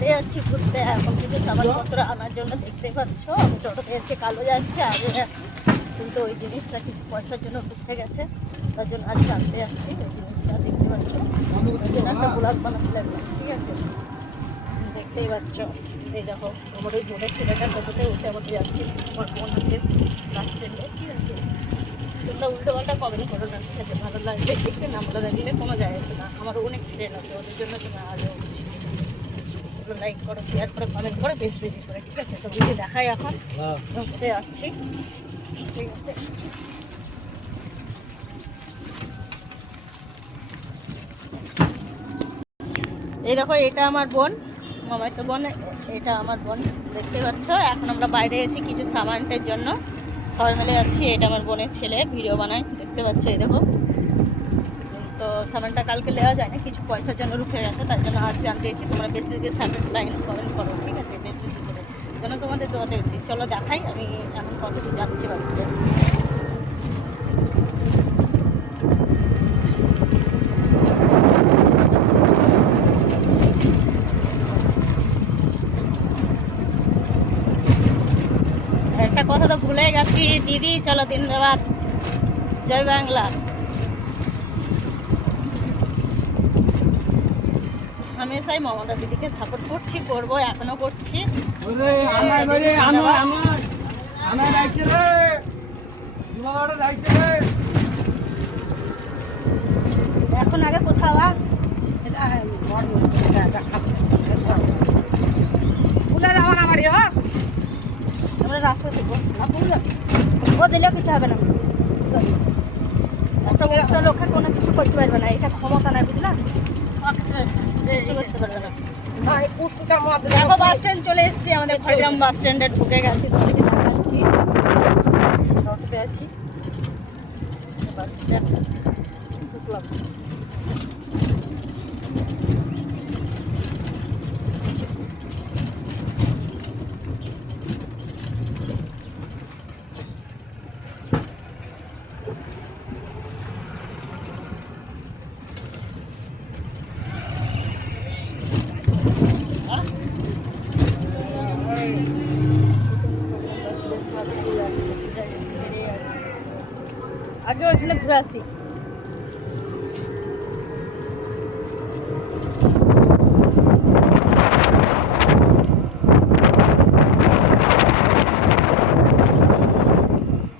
বাইরে যাচ্ছি ঘুরতে, এখন কিছু সামানপত্র আনার জন্য। দেখতে পাচ্ছ আমি টোটো পেয়েছি, কালো যাচ্ছে আগে যাচ্ছি, কিন্তু ওই জিনিসটা কিছু পয়সার জন্য ঘুরতে গেছে, তার জন্য আজ আনতে যাচ্ছি ওই জিনিসটা। দেখতে পাচ্ছ ওই জন্য একটা ব্লগ বানাতে লাগলাম, ঠিক আছে? দেখতেই পাচ্ছ এই দেখো আমার ওই বোনের ছেলেটা টোটোতে উঠে আমাকে যাচ্ছি, আমার বোন আছে বাস স্ট্যান্ডে, ঠিক আছে? তোমরা উল্টো পাল্টা কমেন্ট করো না, ঠিক আছে? ভালো লাগলে দেখতে, না ভালো লাগলে কোনো যায় আসে না। আমার অনেক ট্রেন আছে, ওদের জন্য তোমরা আজও লাইক করো, শেয়ার করো, কমেন্ট করো বেশি বেশি করে, ঠিক আছে? তো বুঝে দেখাই এখন কোথায় আসছি, ঠিক আছে? এই দেখো এটা আমার বোন, মামাই তো বোন, এটা আমার বোন, দেখতে পাচ্ছ। এখন আমরা বাইরে এসেছি কিছু সামানটের জন্য, সবাই মিলে যাচ্ছি। এটা আমার বোনের ছেলে ভিডিও বানায়, দেখতে পাচ্ছ। এই দেখো, তো সামানটা কালকে নেওয়া যায় না, কিছু পয়সার জন্য রুখে গেছে, তার জন্য আজকে আনতে দিয়েছি। তোমরা বেশি বেশি সাবজেক্ট লাইন কমেন্ট করো, ঠিক আছে? বেশি বেশি করে যেন তোমাদের দোয়াতে এসেছি। চলো দেখাই আমি এখন কত দূর যাচ্ছি বাস স্ট্যান্ড। একটা কথা তো ভুলে গেছি দিদি, চলো দিনরাত জয় বাংলা। হামেশাই মমতা দিদিকে সাপোর্ট করছি, করবো, এখনো করছি। এখন আগে কোথাও আমরা রাস্তা দেবো ও দিলেও কিছু হবে না, একটা লোককে কোনো কিছু করতে পারবে না, এটা ক্ষমতা নাই, বুঝলা? দেখো বাস স্ট্যান্ড চলে এসেছি, আমাদের খড়গ্রাম বাস স্ট্যান্ডে ঢুকে গেছি, তোমাদেরকে দেখাচ্ছি। টোটোতে আছি, বাস স্ট্যান্ড ঢুকলাম। আগে ওইখানে ঘুরে আসি।